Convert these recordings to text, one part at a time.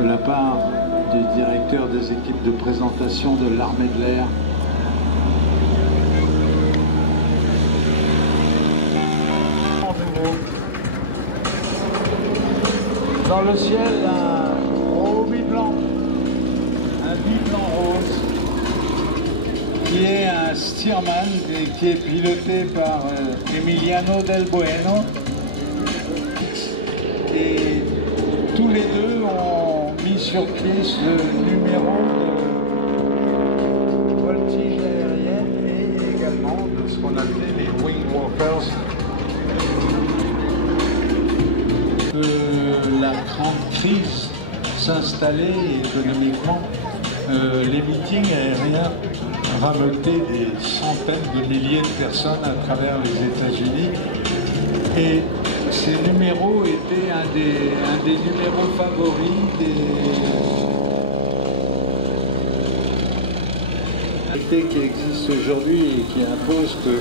de la part du directeur des équipes de présentation de l'armée de l'air. Dans le ciel, un gros blanc, un blanc rose, qui est un Stearman et qui est piloté par Emiliano Del Bueno. Et tous les deux ont mis sur pied ce numéro de voltige aérienne et également de ce qu'on appelait les wing walkers. La grande crise s'installait économiquement, les meetings aériens rameutaient des centaines de milliers de personnes à travers les États-Unis et ces numéros étaient un des numéros favoris des qui existe aujourd'hui et qui impose que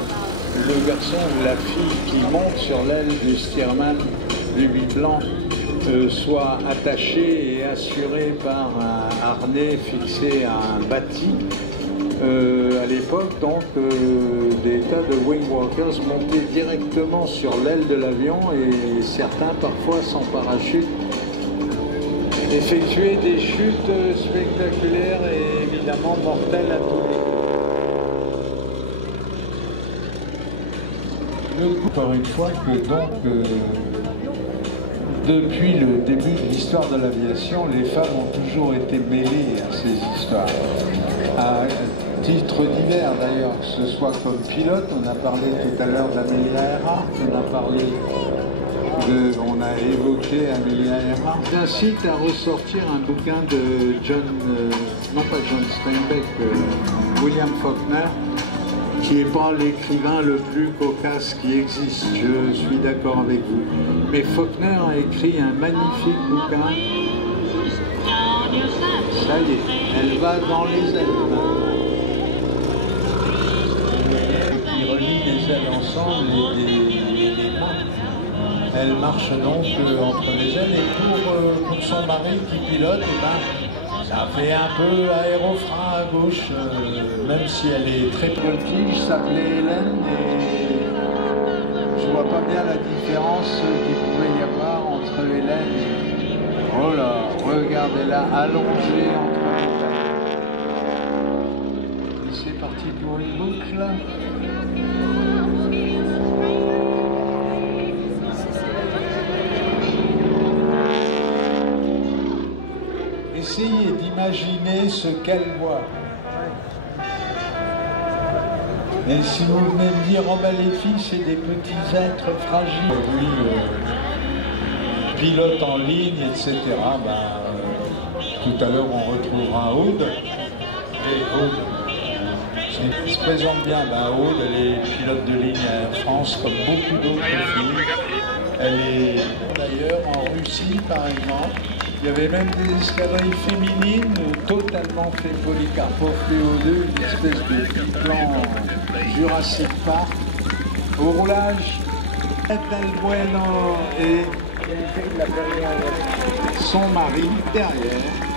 le garçon ou la fille qui monte sur l'aile du Stearman du blanc soit attaché et assuré par un harnais fixé à un bâti. À l'époque, donc, des tas de wing walkers montaient directement sur l'aile de l'avion et certains, parfois sans parachute, effectuaient des chutes spectaculaires et évidemment mortelles à tous les coups. Encore une fois que donc depuis le début de l'histoire de l'aviation, les femmes ont toujours été mêlées à ces histoires. À titre divers d'ailleurs, que ce soit comme pilote, on a parlé tout à l'heure d'Amelia Earhart, on a évoqué Amelia Earhart. J'incite à ressortir un bouquin de non pas John Steinbeck, William Faulkner, qui n'est pas l'écrivain le plus cocasse qui existe, je suis d'accord avec vous. Mais Faulkner a écrit un magnifique bouquin. Ça y est, elle va dans les ailes. Qui relie les ailes ensemble et les mains. Elle marche donc entre les ailes et pour son mari qui pilote, ça fait un peu aérofrein à gauche, même si elle est très voltige, s'appelait Hélène et je vois pas bien la différence qu'il pouvait y avoir entre Hélène et... Oh là, regardez-la allongée entre les ailes. C'est parti pour une boucle. Essayez d'imaginer ce qu'elle voit. Et si vous venez me dire, oh ben les filles, c'est des petits êtres fragiles. Oui, pilote en ligne, etc. Tout à l'heure, on retrouvera Aude. Et Aude, se présente bien. Aude, elle est pilote de ligne à Air France, comme beaucoup d'autres filles. Elle est d'ailleurs en Russie, par exemple. Il y avait même des escadrilles féminines totalement fait Polikarpov PO2, une espèce de plan Jurassic Park. Au roulage, Del Bueno et son mari derrière.